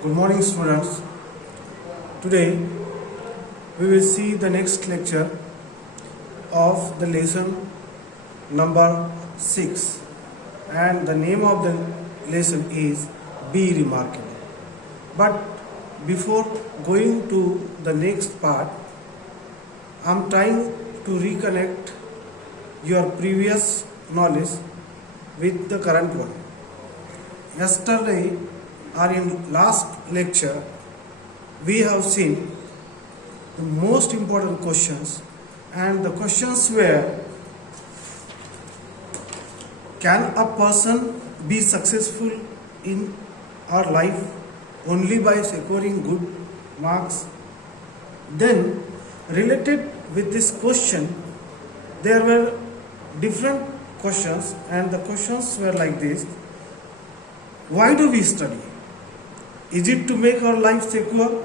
Good morning, students. Today we will see the next lecture of the lesson number 6, and the name of the lesson is Be Remarkable. But before going to the next part, I am trying to reconnect your previous knowledge with the current one. Yesterday or in last lecture, we have seen the most important questions, and the questions were: can a person be successful in our life only by securing good marks? Then, related with this question, there were different questions, and the questions were like this: why do we study? Is it to make our life secure?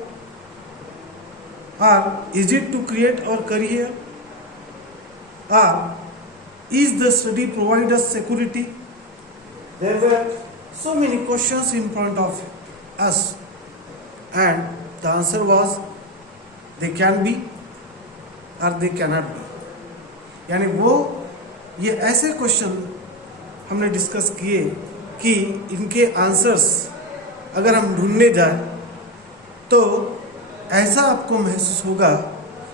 Or is it to create our career? Or is the study provide us security? There were so many questions in front of us, and the answer was they can be or they cannot be. यानी ये ऐसे question हमने discuss किए कि इनके answers अगर हम ढूंढने जाए तो ऐसा आपको महसूस होगा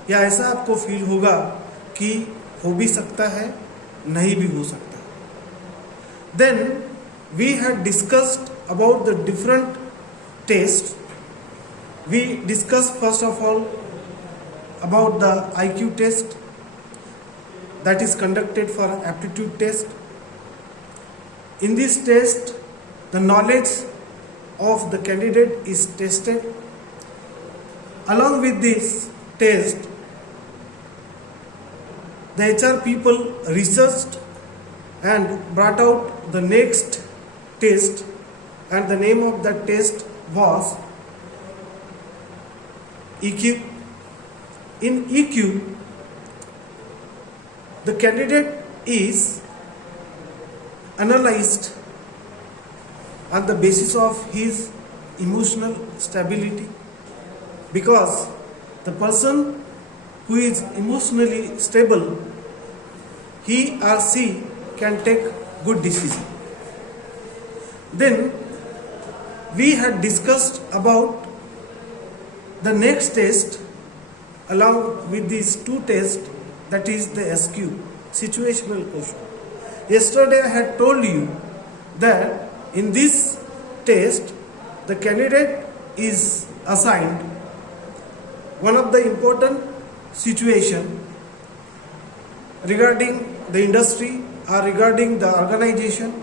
या ऐसा आपको फील होगा कि हो भी सकता है, नहीं भी हो सकता. Then we had discussed about the different test. We discuss first of all about the IQ test that is conducted for aptitude test. In this test, the knowledge of the candidate is tested. Along with this test, the HR people researched and brought out the next test, and the name of that test was EQ. In EQ, the candidate is analyzed on the basis of his emotional stability, because the person who is emotionally stable, he or she can take good decision. Then we had discussed about the next test along with these two tests, that is the SQ, situational question. Yesterday I had told you that in this test the candidate is assigned one of the important situation regarding the industry or regarding the organization,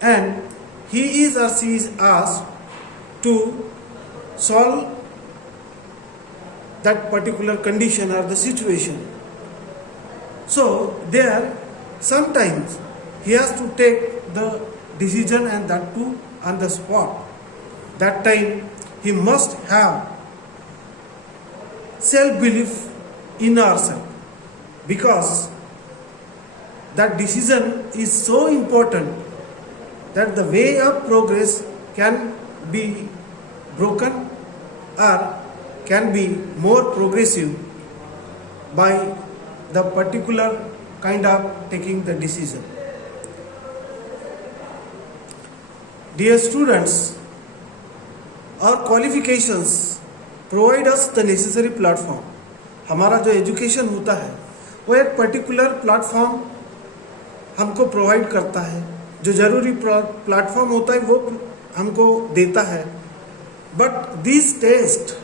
and he is or she is asked to solve that particular condition or the situation. So there sometimes he has to take the decision, and that too on the spot. That time he must have self-belief in ourselves, because that decision is so important that the way of progress can be broken or can be more progressive by the particular kind of taking the decision. Dear students, our qualifications provide us the necessary platform. हमारा जो education होता है वो एक particular platform हमको provide करता है, जो ज़रूरी प्लेटफॉर्म होता है वो हमको देता है. But this test,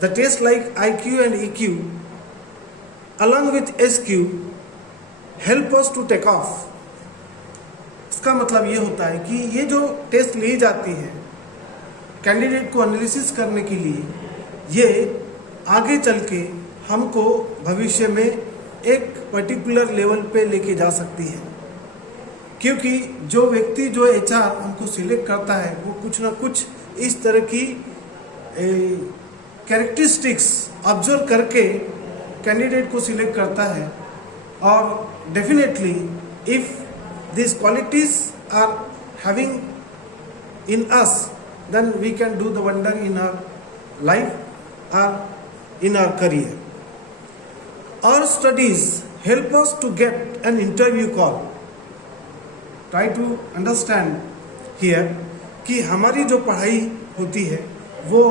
the test like IQ and EQ along with SQ help us to take off. इसका मतलब ये होता है कि ये जो टेस्ट ली जाती है कैंडिडेट को एनालिसिस करने के लिए, ये आगे चल के हमको भविष्य में एक पर्टिकुलर लेवल पे लेके जा सकती है. क्योंकि जो व्यक्ति जो HR हमको सिलेक्ट करता है वो कुछ ना कुछ इस तरह की कैरेक्टरिस्टिक्स ऑब्जर्व करके कैंडिडेट को सिलेक्ट करता है. और definitely if these qualities are having in us, then we can do the wonder in our life or in our career. Our studies help us to get an interview call. Try to understand here कि हमारी जो पढ़ाई होती है वो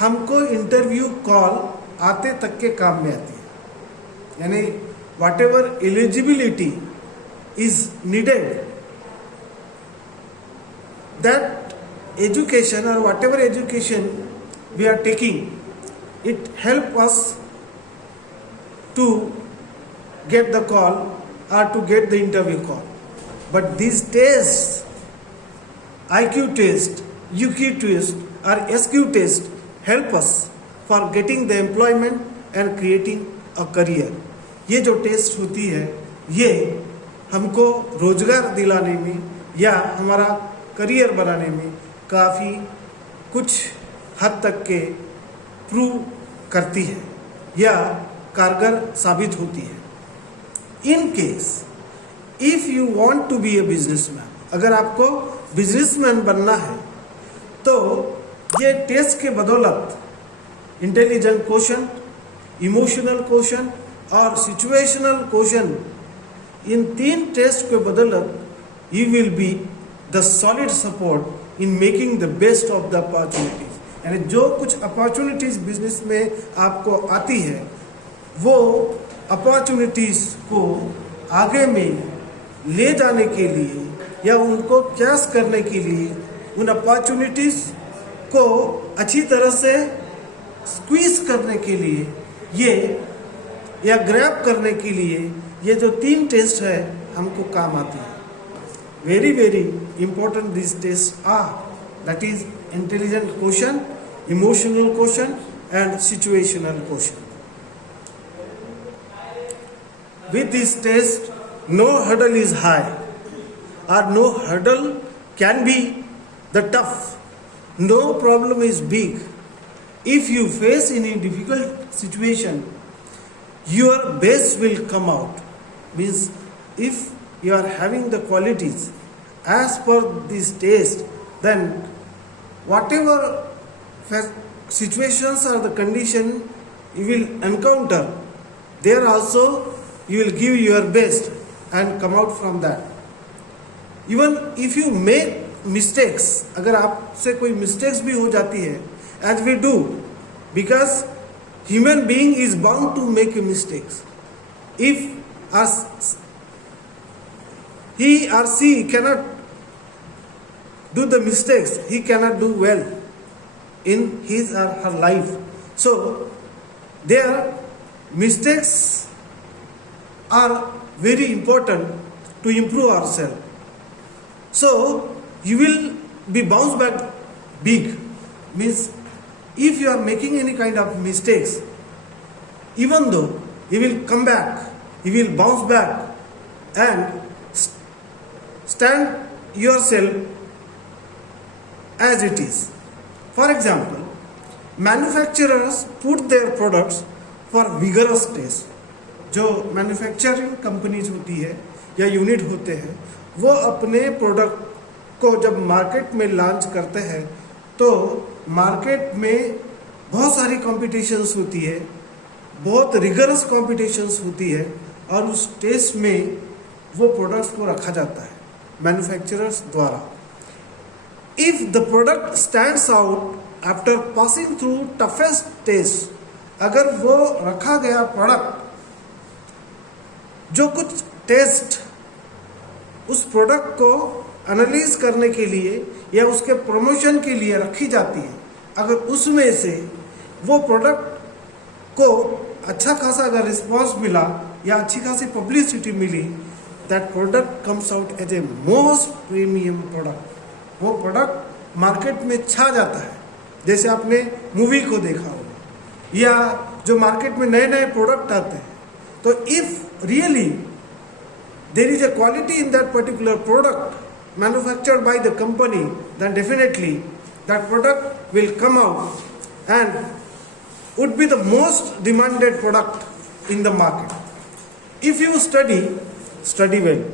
हमको interview call आते तक के काम में आती है, यानी what ever eligibility is needed, that education or whatever education we are taking, it help us to get the call or to get the interview call. But these tests, IQ test, UQ test or SQ test help us for getting the employment and creating a career. ये जो test होती है ये हमको रोजगार दिलाने में या हमारा करियर बनाने में काफ़ी कुछ हद तक के प्रूव करती है या कारगर साबित होती है। In case if you want to be a businessman, अगर आपको बिजनेसमैन बनना है तो ये टेस्ट के बदौलत इंटेलिजेंट क्वेश्चन, इमोशनल क्वेश्चन और सिचुएशनल क्वेश्चन, इन 3 टेस्ट के बदौलत you will be the solid support in making the best of the opportunities. यानी जो कुछ अपॉर्चुनिटीज बिजनेस में आपको आती है वो अपॉर्चुनिटीज को आगे में ले जाने के लिए या उनको कैश करने के लिए, उन अपॉर्चुनिटीज को अच्छी तरह से स्क्वीज करने के लिए ये या ग्रैब करने के लिए ये जो 3 टेस्ट है हमको काम आती है। Very, very important these tests are, that is intelligent quotient, emotional quotient and situational quotient. With this test, no hurdle is high or no hurdle can be the tough. No problem is big. If you face any difficult situation, your best will come out. Means if you are having the qualities as per this test, then whatever situations or the condition you will encounter, there also you will give your best and come out from that. Even if you make mistakes, अगर आपसे कोई mistakes भी हो जाती है, as we do, because human being is bound to make mistakes. If he or she cannot do the mistakes, he cannot do well in his or her life. So their mistakes are very important to improve ourselves. So you will be bounced back big. Means if you are making any kind of mistakes, even though you will come back, you will bounce back and stand yourself as it is. For example, manufacturers put their products for vigorous test. जो manufacturing companies होती है या unit होते हैं वो अपने product को जब मार्केट में लॉन्च करते हैं तो मार्केट में बहुत सारी कॉम्पिटिशन्स होती है, बहुत रिगरस कॉम्पिटिशन्स होती है और उस टेस्ट में वो प्रोडक्ट्स को रखा जाता है मैन्युफैक्चरर्स द्वारा। If the product stands out after passing through toughest test, अगर वो रखा गया प्रोडक्ट जो कुछ टेस्ट उस प्रोडक्ट को एनालाइज करने के लिए या उसके प्रमोशन के लिए रखी जाती है, अगर उसमें से वो प्रोडक्ट को अच्छा खासा अगर रिस्पॉन्स मिला या अच्छी खासी पब्लिसिटी मिली, that product comes out as a most premium product. वो प्रोडक्ट मार्केट में छा जाता है। जैसे आपने मूवी को देखा होगा या जो मार्केट में नए नए प्रोडक्ट आते हैं, तो if really there is a quality in that particular product manufactured by the company, then definitely that product will come out and would be the most demanded product in the market. If you study well.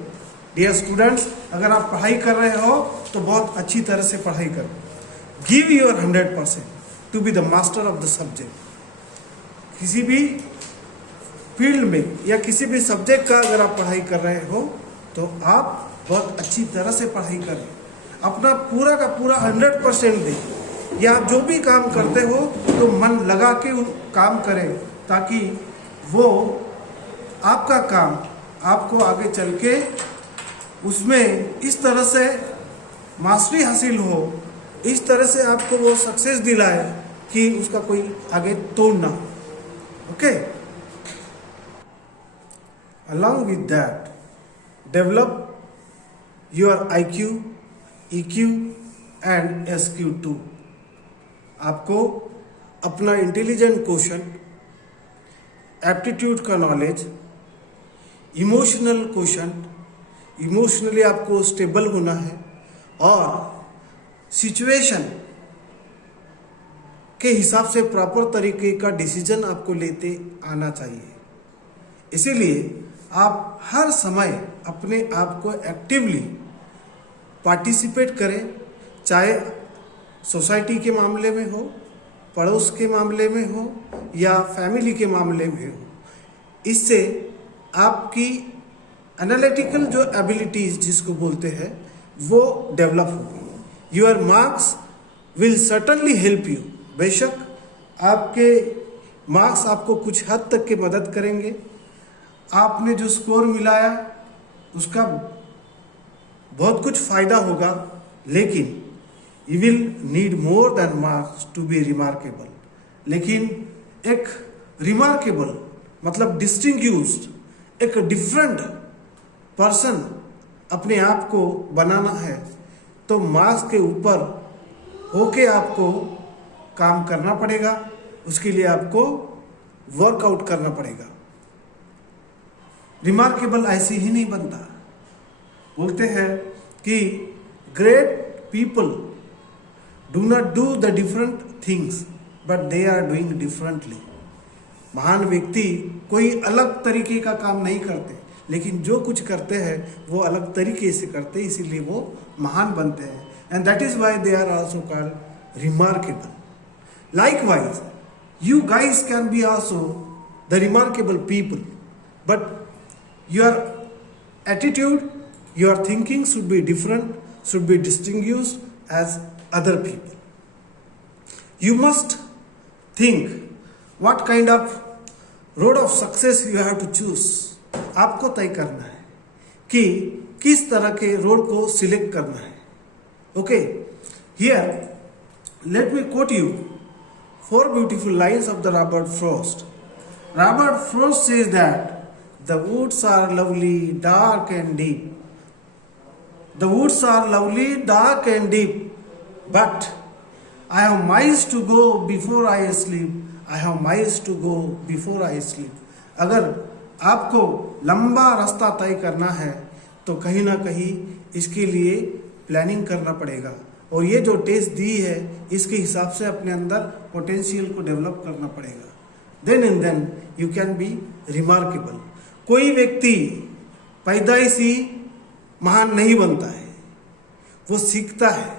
Dear students, अगर आप पढ़ाई कर रहे हो तो बहुत अच्छी तरह से पढ़ाई करो। Give your 100% to be the master of the subject. किसी भी फील्ड में या किसी भी सब्जेक्ट का अगर आप पढ़ाई कर रहे हो तो आप बहुत अच्छी तरह से पढ़ाई करें, अपना पूरा का पूरा 100% दें। या आप जो भी काम करते हो तो मन लगा के काम करें, ताकि वो आपका काम आपको आगे चल के उसमें इस तरह से मास्टरी हासिल हो, इस तरह से आपको वो सक्सेस दिलाए कि उसका कोई आगे तोड़ ना हो। Okay, along with that, develop your IQ, EQ and SQ too। आपको अपना इंटेलिजेंट क्वेश्चन, एप्टीट्यूड का नॉलेज, इमोशनल क्वेश्चन, इमोशनली आपको स्टेबल होना है और सिचुएशन के हिसाब से प्रॉपर तरीके का डिसीजन आपको लेते आना चाहिए। इसीलिए आप हर समय अपने आप को एक्टिवली पार्टिसिपेट करें, चाहे सोसाइटी के मामले में हो, पड़ोस के मामले में हो या फैमिली के मामले में हो। इससे आपकी एनालिटिकल जो एबिलिटीज जिसको बोलते हैं वो डेवलप होगी। Your marks will certainly help you. बेशक आपके मार्क्स आपको कुछ हद तक के मदद करेंगे। आपने जो स्कोर मिलाया उसका बहुत कुछ फायदा होगा, लेकिन you will need more than marks to be remarkable. लेकिन एक रिमार्केबल मतलब डिस्टिंग्यूश्ड, एक डिफरेंट पर्सन अपने आप को बनाना है तो मार्क्स के ऊपर होके आपको काम करना पड़ेगा। उसके लिए आपको वर्कआउट करना पड़ेगा। रिमार्केबल ऐसे ही नहीं बनता। बोलते हैं कि great people do not do the different things but they are doing differently. महान व्यक्ति कोई अलग तरीके का काम नहीं करते, लेकिन जो कुछ करते हैं वो अलग तरीके से करते हैं, इसीलिए वो महान बनते हैं। And that is why they are also called remarkable. Likewise you guys can be also the remarkable people, but your attitude, your thinking should be different, should be distinguished as other people. You must think what kind of road of success you have to choose। आपको तय करना है कि किस तरह के road को select करना है। Okay, here let me quote you 4 beautiful lines of the Robert Frost. Robert Frost says that the woods are lovely, dark and deep. The woods are lovely, dark and deep, but I have miles to go before I sleep. I have miles to go before I sleep. अगर आपको लंबा रास्ता तय करना है तो कहीं ना कहीं इसके लिए प्लानिंग करना पड़ेगा, और ये जो टेस्ट दी है इसके हिसाब से अपने अंदर पोटेंशियल को डेवलप करना पड़ेगा। Then and then you can be remarkable. कोई व्यक्ति पैदाइशी महान नहीं बनता है, वो सीखता है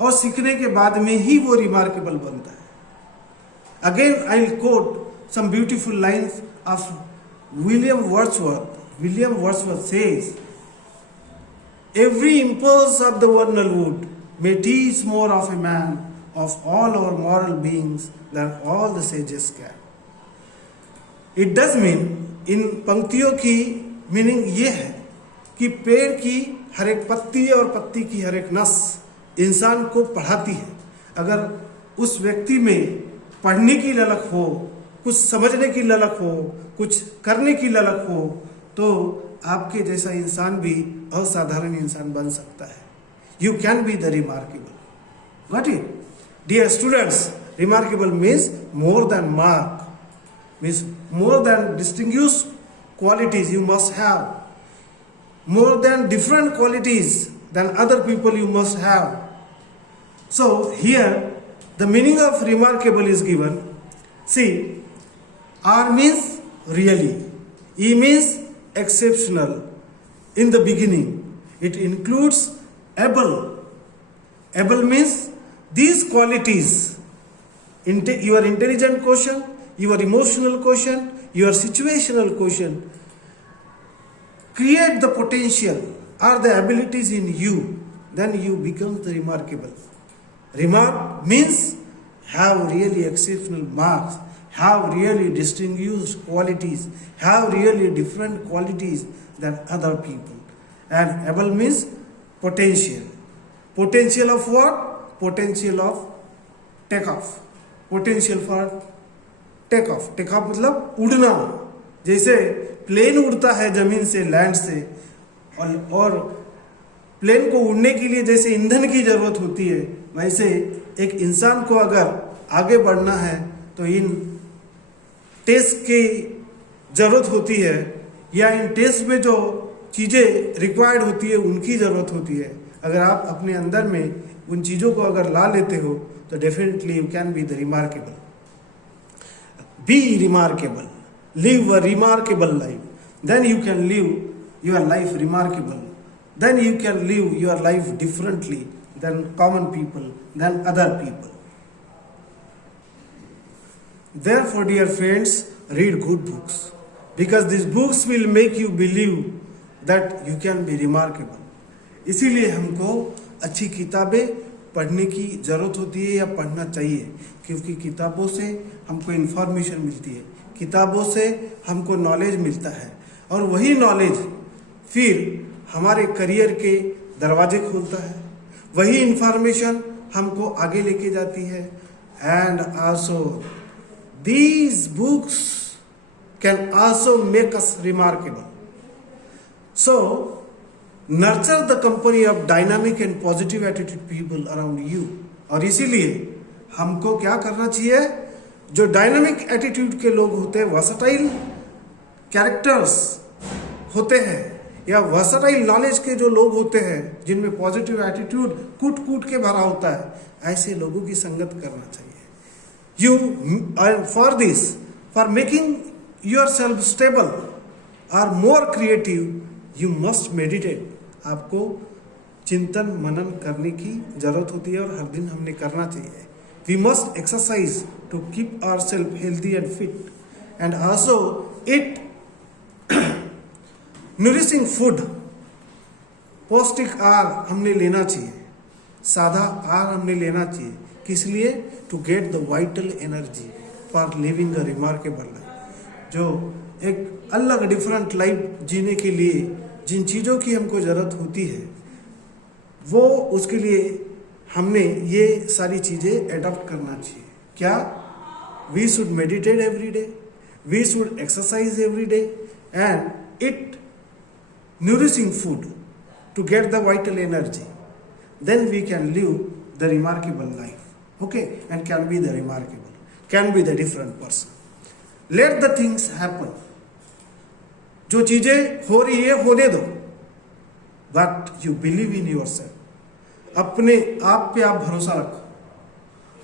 और सीखने के बाद में ही वो रिमार्केबल बनता है। Again I will quote some beautiful lines of William Wordsworth. William Wordsworth says, every impulse of the vernal wood may teach more of a man of all our moral beings than all the sages can। It does mean, इन पंक्तियों की meaning ये है कि पेड़ की हर एक पत्ती और पत्ती की हर एक नस इंसान को पढ़ाती है। अगर उस व्यक्ति में पढ़ने की ललक हो, कुछ समझने की ललक हो, कुछ करने की ललक हो, तो आपके जैसा इंसान भी असाधारण इंसान बन सकता है। You can be the remarkable. Got it? Dear students, remarkable means more than mark, means more than distinguished qualities you must have, more than different qualities than other people you must have. So here the meaning of remarkable is given. See, R means really, E means exceptional. In the beginning, it includes able. Able means These qualities, your intelligent quotient, your emotional quotient, your situational quotient, create the potential or the abilities in you, then you become the remarkable. Remark means have really exceptional marks, have really distinguished qualities, have really different qualities than other people. And able means potential. Potential of what? Potential of takeoff. Potential for takeoff. Takeoff मतलब उड़ना. जैसे plane उड़ता है जमीन से, land से, और plane को उड़ने के लिए जैसे ईंधन की जरूरत होती है, वैसे एक इंसान को अगर आगे बढ़ना है तो इन टेस्ट की जरूरत होती है, या इन टेस्ट में जो चीज़ें रिक्वायर्ड होती है उनकी ज़रूरत होती है. अगर आप अपने अंदर में उन चीज़ों को अगर ला लेते हो तो definitely you can be the remarkable. Be remarkable, live a remarkable life, then you can live your life remarkable, then you can live your life differently than common people, than other people. Therefore, dear friends, read good books, because these books will make you believe that you can be remarkable. इसीलिए हमको अच्छी किताबें पढ़ने की ज़रूरत होती है या पढ़ना चाहिए, क्योंकि किताबों से हमको इन्फॉर्मेशन मिलती है, किताबों से हमको नॉलेज मिलता है, और वही नॉलेज फिर हमारे करियर के दरवाजे खोलता है, वही इन्फॉर्मेशन हमको आगे लेके जाती है. And also these books can also make us remarkable. So nurture the company of dynamic and positive attitude people around you. और इसीलिए हमको क्या करना चाहिए, जो डायनामिक एटीट्यूड के लोग होते हैं, वर्सटाइल कैरेक्टर्स होते हैं, या वर्सटाइल नॉलेज के जो लोग होते हैं जिनमें पॉजिटिव एटीट्यूड कूट कूट के भरा होता है, ऐसे लोगों की संगत करना चाहिए. You for this, for making yourself stable और more creative, you must meditate. आपको चिंतन मनन करने की जरूरत होती है, और हर दिन हमने करना चाहिए. We must exercise to keep ourselves healthy and fit, and also eat nourishing food. पौष्टिक आहार हमने लेना चाहिए, सादा आहार हमने लेना चाहिए. किस लिए? To get the vital energy for living a remarkable life. जो एक अलग डिफरेंट लाइफ जीने के लिए जिन चीज़ों की हमको ज़रूरत होती है, वो उसके लिए हमने ये सारी चीज़ें एडॉप्ट करना चाहिए. क्या? We should meditate every day, we should exercise every day, and it nourishing food to get the vital energy. Then we can live the remarkable life. Okay? And can be the remarkable, can be the different person. Let the things happen. जो चीज़ें हो रही है होने दो, but you believe in yourself. अपने आप पे आप भरोसा रखो.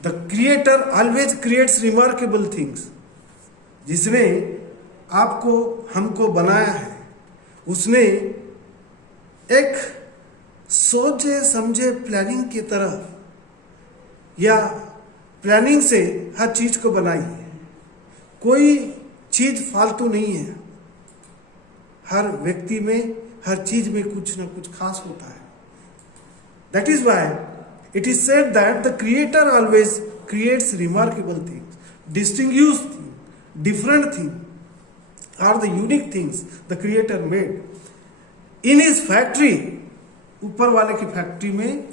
The creator always creates remarkable things. जिसने आपको हमको बनाया है, उसने एक सोचे समझे प्लानिंग की तरह या प्लानिंग से हर चीज को बनाई है. कोई चीज फालतू नहीं है. हर व्यक्ति में, हर चीज में कुछ ना कुछ खास होता है. That is why it is said that the Creator always creates remarkable things, distinguished things, different things, are the unique things the Creator made. In His factory, ऊपर वाले की फैक्ट्री में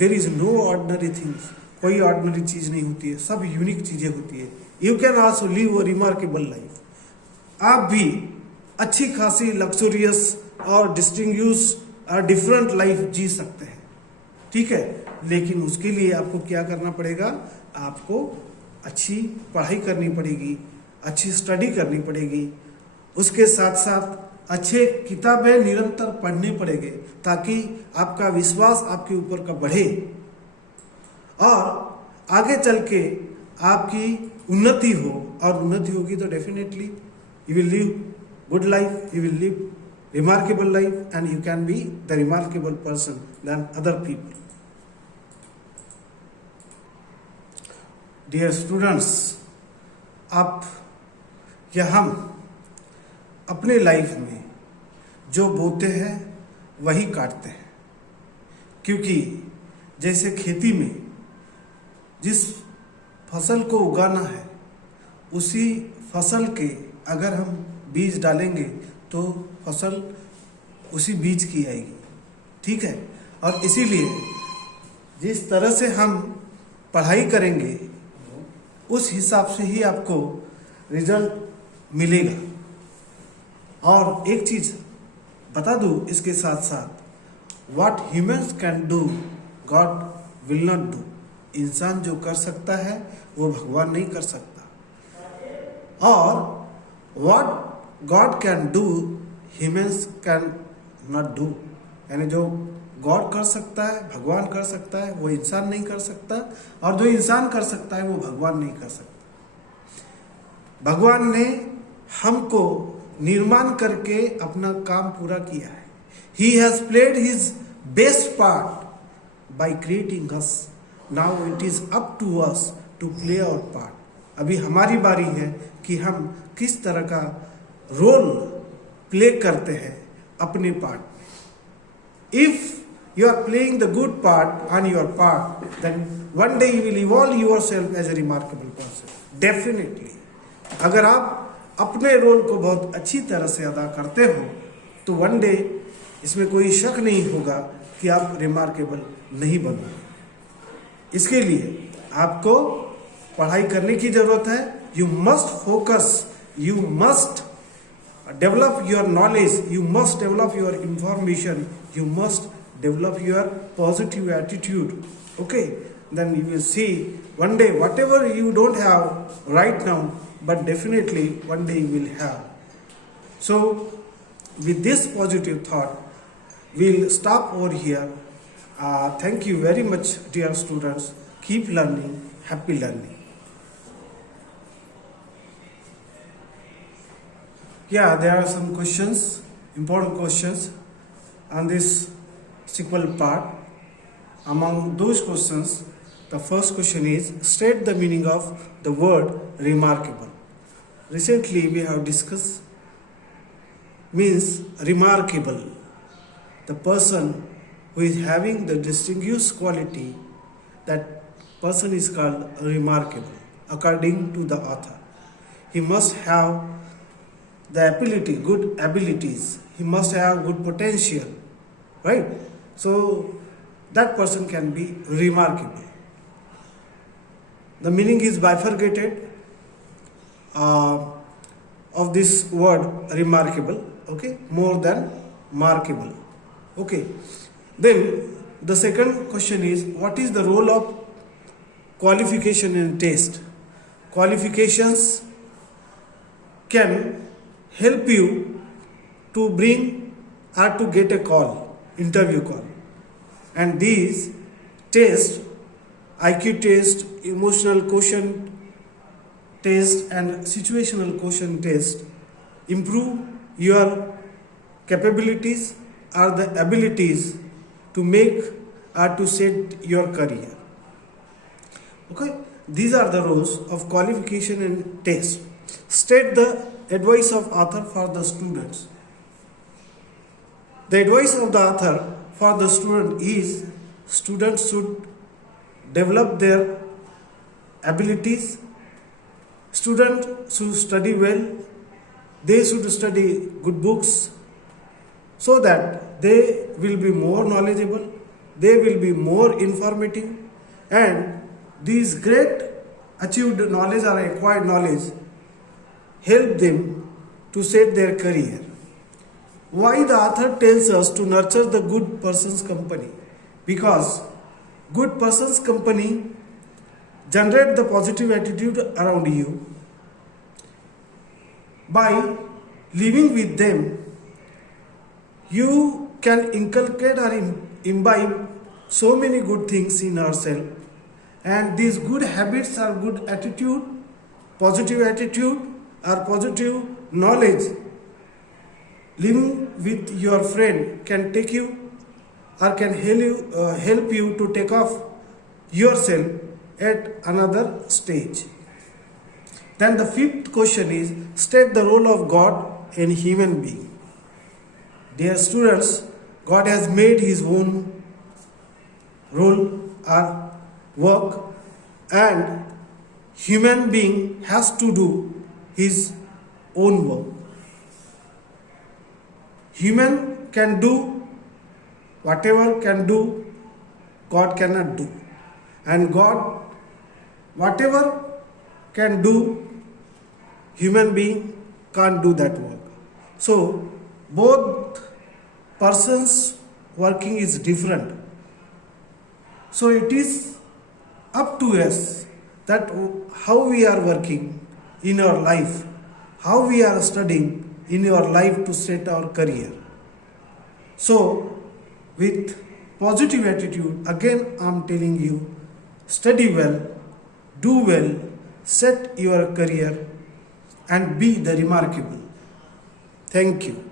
there is no ordinary things. कोई ordinary चीज नहीं होती है, सब यूनिक चीजें होती है. You can also live a remarkable life. आप भी अच्छी खासी लग्जरियस और डिस्टिंग्विश और डिफरेंट लाइफ जी सकते हैं. ठीक है, लेकिन उसके लिए आपको क्या करना पड़ेगा? आपको अच्छी पढ़ाई करनी पड़ेगी, अच्छी स्टडी करनी पड़ेगी, उसके साथ साथ अच्छे किताबें निरंतर पढ़ने पड़ेंगे, ताकि आपका विश्वास आपके ऊपर का बढ़े और आगे चल के आपकी उन्नति हो. और उन्नति होगी तो definitely you will live good life, you will live remarkable life, and you can be the remarkable person than other people. Dear students, आप या हम अपने लाइफ में जो बोते हैं वही काटते हैं, क्योंकि जैसे खेती में जिस फसल को उगाना है उसी फसल के अगर हम बीज डालेंगे तो फसल उसी बीज की आएगी, ठीक है। और इसीलिए जिस तरह से हम पढ़ाई करेंगे उस हिसाब से ही आपको रिजल्ट मिलेगा। और एक चीज़ बता दूं इसके साथ साथ, what humans can do God will not do. इंसान जो कर सकता है वो भगवान नहीं कर सकता, और what God can do humans can not do. यानी जो गॉड कर सकता है, भगवान कर सकता है, वो इंसान नहीं कर सकता, और जो इंसान कर सकता है वो भगवान नहीं कर सकता। भगवान ने हमको निर्माण करके अपना काम पूरा किया है। He has played his best part by creating us. Now it is up to us to play our part. अभी हमारी बारी है कि हम किस तरह का रोल प्ले करते हैं अपने पार्ट में। If you are playing the good part on your part, then one day you will evolve yourself as a remarkable person. Definitely. अगर आप अपने रोल को बहुत अच्छी तरह से अदा करते हो तो वन डे इसमें कोई शक नहीं होगा कि आप रिमार्केबल नहीं बनोगे। इसके लिए आपको पढ़ाई करने की जरूरत है। You must focus, you must develop your knowledge, you must develop your information, you must develop your positive attitude. Okay, then you will see one day whatever you don't have right now, but definitely one day you will have. So with this positive thought we'll stop over here. Thank you very much, dear students. Keep learning. Happy learning. Yeah, there are some questions, important questions on this sequel part. Among those questions, the first question is, state the meaning of the word remarkable. Recently we have discussed means remarkable, the person who is having the distinguished quality, that person is called remarkable according to the author. He must have the ability, good abilities, he must have good potential, right? So that person can be remarkable. The meaning is bifurcated of this word remarkable, okay, more than markable, okay. Then the second question is, what is the role of qualification in test? Qualifications can help you to bring or to get a call, interview call, and these tests, IQ test, emotional quotient test and situational quotient test, improve your capabilities or the abilities to make or to set your career. Okay, these are the roles of qualification and test. State the advice of author for the students. The advice of the author for the student is, students should develop their abilities, students should study well, they should study good books so that they will be more knowledgeable, they will be more informative, and these great achieved knowledge or acquired knowledge help them to set their career. Why the author tells us to nurture the good person's company? Because good person's company generate the positive attitude around you. By living with them, you can inculcate or imbibe so many good things in ourselves, and these good habits or good attitude, positive attitude or positive knowledge, living with your friend can take you or can help you to take off yourself at another stage. Then the fifth question is, state the role of God in human being. Dear students, God has made his own role or work, and human being has to do his own work. Human can do whatever can do, God cannot do. And God, whatever can do, human being can't do that work. So both persons working is different. So it is up to us that how we are working in our life, how we are studying in your life to set our career. So with positive attitude, again I am telling you, study well, do well, set your career and be the remarkable. Thank you.